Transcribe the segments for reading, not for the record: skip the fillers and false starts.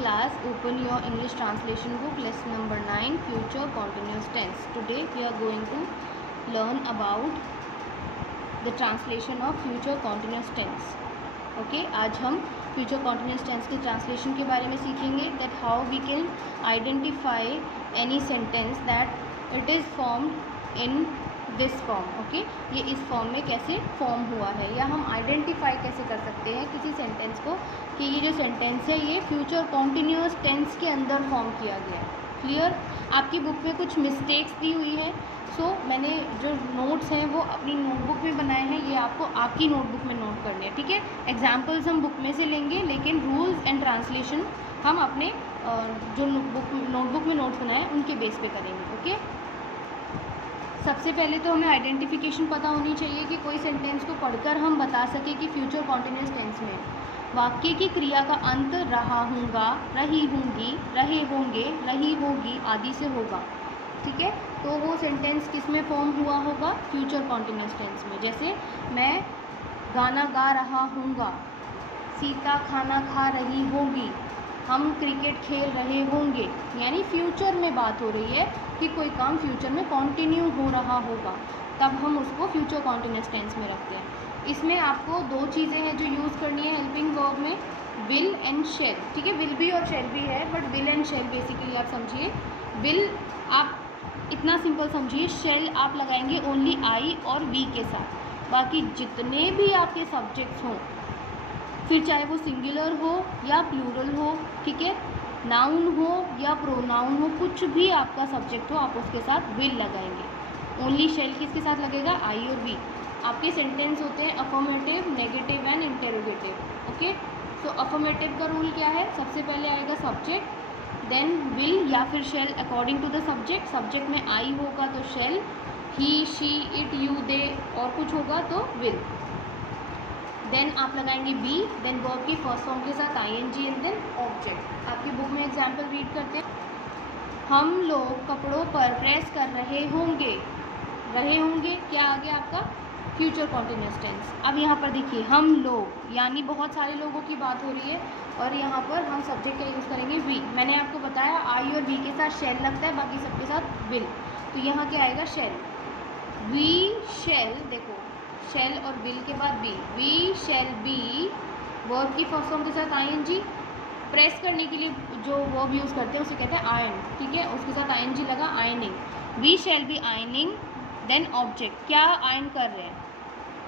class, open your English translation book, lesson number 9, future continuous tense. Today we are going to learn about the translation of future continuous tense. Okay, आज हम future continuous tense के translation के बारे में सीखेंगे, that how we can identify any sentence that it is formed in this form. Okay, ये इस form में कैसे फॉर्म हुआ है, या हम आइडेंटिफाई कैसे कर सकते हैं किसी सेंटेंस को कि ये जो सेंटेंस है ये फ्यूचर कॉन्टिन्यूस टेंस के अंदर फॉर्म किया गया है. क्लियर? आपकी बुक में कुछ मिस्टेक्स दी हुई है, सो मैंने जो नोट्स हैं वो अपनी नोटबुक में बनाए हैं, ये आपको आपकी नोटबुक में नोट करने हैं. ठीक है, एग्जाम्पल्स हम बुक में से लेंगे, लेकिन रूल्स एंड ट्रांसलेशन हम अपने जो नोटबुक में नोट्स बनाए उनके बेस पे करेंगे. ओके, सबसे पहले तो हमें आइडेंटिफिकेशन पता होनी चाहिए कि कोई सेंटेंस को पढ़कर हम बता सकें कि फ्यूचर कॉन्टिन्यूस टेंस में वाक्य की क्रिया का अंत रहा हूँगा, रही हूँगी, रहे होंगे, रही होगी आदि से होगा. ठीक है, तो वो सेंटेंस किस में फॉर्म हुआ होगा? फ्यूचर कॉन्टिन्यूस टेंस में. जैसे मैं गाना गा रहा हूँगा, सीता खाना खा रही होगी, हम क्रिकेट खेल रहे होंगे. यानी फ्यूचर में बात हो रही है कि कोई काम फ्यूचर में कंटिन्यू हो रहा होगा, तब हम उसको फ्यूचर कॉन्टिन्यूस टेंस में रखते हैं. इसमें आपको दो चीज़ें हैं जो यूज़ करनी है हेल्पिंग वर्ब में, विल एंड शेल. ठीक है, विल भी और शेल भी है, but will and shall basically आप समझिए. विल आप इतना सिंपल समझिए, शेल आप लगाएंगे ओनली आई और वी के साथ. बाकी जितने भी आपके सब्जेक्ट्स हों, फिर चाहे वो सिंगुलर हो या प्लूरल हो, ठीक है, नाउन हो या प्रोनाउन हो, कुछ भी आपका सब्जेक्ट हो आप उसके साथ विल लगाएंगे. ओनली शेल किसके साथ लगेगा? आई और वी. आपके सेंटेंस होते हैं affirmative, negative and interrogative. Okay, so affirmative का रूल क्या है? सबसे पहले आएगा सब्जेक्ट, देन विल या फिर shall according to the subject. Subject में आई होगा तो shall, he, she, it, you, they और कुछ होगा तो विल. देन आप लगाएंगे बी, देन वर्ब की फर्स्ट फॉर्म के साथ आईएनजी एंड देन ऑब्जेक्ट. आपकी बुक में एग्जाम्पल रीड करते हैं. हम लोग कपड़ों पर प्रेस कर रहे होंगे. रहे होंगे क्या आ गया आपका? Future continuous tense. अब यहाँ पर देखिए, हम लोग यानी बहुत सारे लोगों की बात हो रही है, और यहाँ पर हम सब्जेक्ट का यूज़ करेंगे वी. मैंने आपको बताया आई और वी के साथ शेल लगता है, बाकी सबके साथ विल. तो यहाँ क्या आएगा? शेल. वी शेल, देखो शेल और विल के बाद be. We shall be, verb की फर्स्ट फॉर्म के साथ आईएनजी. प्रेस करने के लिए जो वर्ब यूज़ करते हैं उसे कहते हैं आयन. ठीक है, उसके साथ आईएनजी लगा, ironing. We shall be ironing, then object. क्या आयन कर रहे हैं?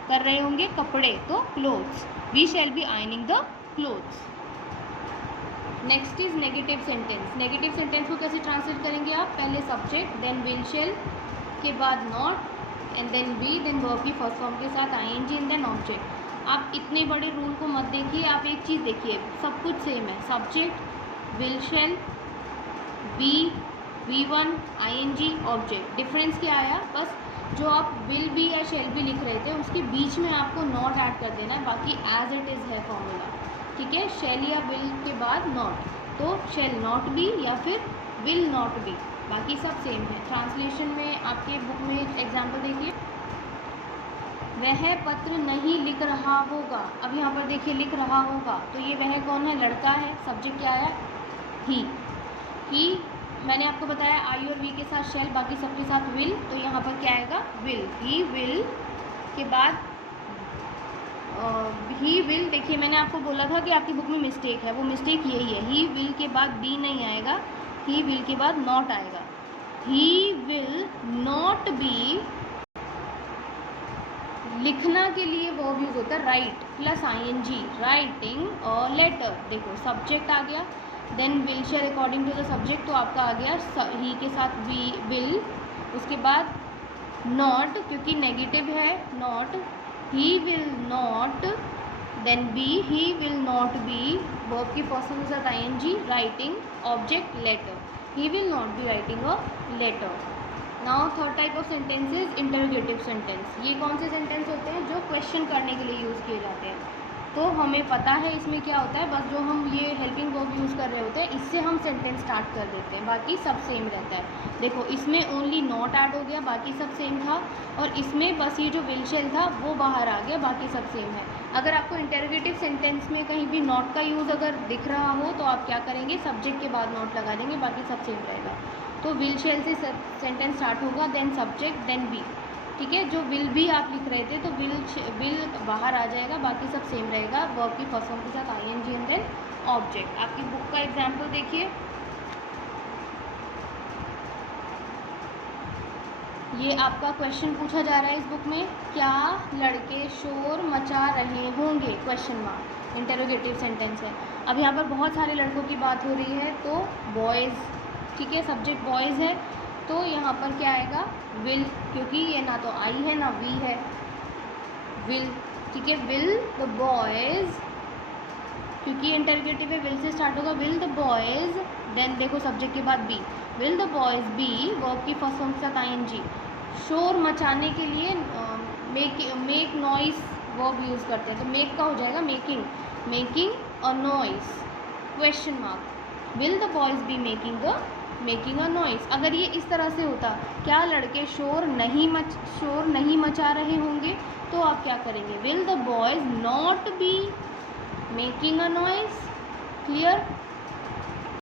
कर रहे होंगे कपड़े, तो clothes. We shall be ironing the clothes. Next is negative sentence. Negative sentence को कैसे ट्रांसलेट करेंगे आप? पहले सब्जेक्ट, देन विल शेल के बाद not and then be, then verb की फर्स्ट फॉर्म के साथ आईएनजी एंड देन ऑब्जेक्ट. आप इतने बड़े रूल को मत देखिए, आप एक चीज़ देखिए, सब कुछ सेम है. Subject, will shall, be, V1, I N G, object. Difference क्या आया? बस जो आप विल बी या शेल बी लिख रहे थे उसके बीच में आपको नॉट ऐड कर देना है, बाकी एज इट इज़ है फॉर्मूला. ठीक है, शेल या विल के बाद नॉट, तो शेल नॉट बी या फिर विल नॉट बी, बाकी सब सेम है. ट्रांसलेशन में आपके बुक में एग्जाम्पल देखिए, वह पत्र नहीं लिख रहा होगा. अब यहाँ पर देखिए लिख रहा होगा, तो ये वह कौन है? लड़का है. सब्जेक्ट क्या आया? ही. मैंने आपको बताया आई और वी के साथ शेल, बाकी सबके साथ विल, तो यहाँ पर क्या आएगा? विल. ही विल के बाद ही विल. देखिए मैंने आपको बोला था कि आपकी बुक में मिस्टेक है, वो मिस्टेक यही है. ही विल के बाद बी नहीं आएगा, ही विल के बाद नॉट आएगा. He will not be. लिखना के लिए वर्ब यूज होता है राइट प्लस आईएनजी, राइटिंग और लेटर. देखो सब्जेक्ट आ गया, then will shall according to the subject, तो आपका आ गया ही के साथ वी विल. उसके बाद नॉट, क्योंकि नेगेटिव है, not. He will not, then be, he will not be, verb की फर्स्ट फॉर्म के साथ I N G, writing, object, letter. He will not be writing a letter. Now third type of sentences, interrogative sentence. ये कौन से sentence होते हैं? जो question करने के लिए यूज़ किए जाते हैं. तो हमें पता है इसमें क्या होता है, बस जो हम ये हेल्पिंग वर्ब यूज़ कर रहे होते हैं इससे हम सेंटेंस स्टार्ट कर देते हैं, बाकी सब सेम रहता है। देखो इसमें ओनली नॉट ऐड हो गया, बाकी सब सेम था, और इसमें बस ये जो विल शेल था वो बाहर आ गया, बाकी सब सेम है। अगर आपको इंटरोगेटिव सेंटेंस में कहीं भी नॉट का यूज़ अगर दिख रहा हो तो आप क्या करेंगे, सब्जेक्ट के बाद नॉट लगा देंगे, बाकी सब सेम रहेगा। तो विल शेल से सेंटेंस स्टार्ट होगा, देन सब्जेक्ट, देन बी। ठीक है, जो विल भी आप लिख रहे थे तो विल बाहर आ जाएगा, बाकी सब सेम रहेगा, वर्ब की फर्स्ट फॉर्म के साथ आईएनजी एंड देन ऑब्जेक्ट। आपकी बुक का एग्जाम्पल देखिए, ये आपका क्वेश्चन पूछा जा रहा है इस बुक में, क्या लड़के शोर मचा रहे होंगे, क्वेश्चन मार्क, इंटरोगेटिव सेंटेंस है। अब यहाँ पर बहुत सारे लड़कों की बात हो रही है, तो बॉयज़, ठीक है, सब्जेक्ट बॉयज़ है, तो यहाँ पर क्या आएगा, विल, क्योंकि ये ना तो आई है ना वी है, विल, ठीक है, विल द बॉयज़, क्योंकि इंटरोगेटिव है, विल से स्टार्ट होगा, विल द बॉयज़, देन देखो सब्जेक्ट के बाद be, will the boys be, verb की फर्स्ट फॉर्म के साथ आईएनजी। शोर मचाने के लिए मेक नॉइस वर्ब यूज़ करते हैं, तो मेक का हो जाएगा making, making a noise, question mark, will the boys be making a noise. अगर ये इस तरह से होता, क्या लड़के शोर नहीं मचा रहे होंगे, तो आप क्या करेंगे, will the boys not be making a noise, clear.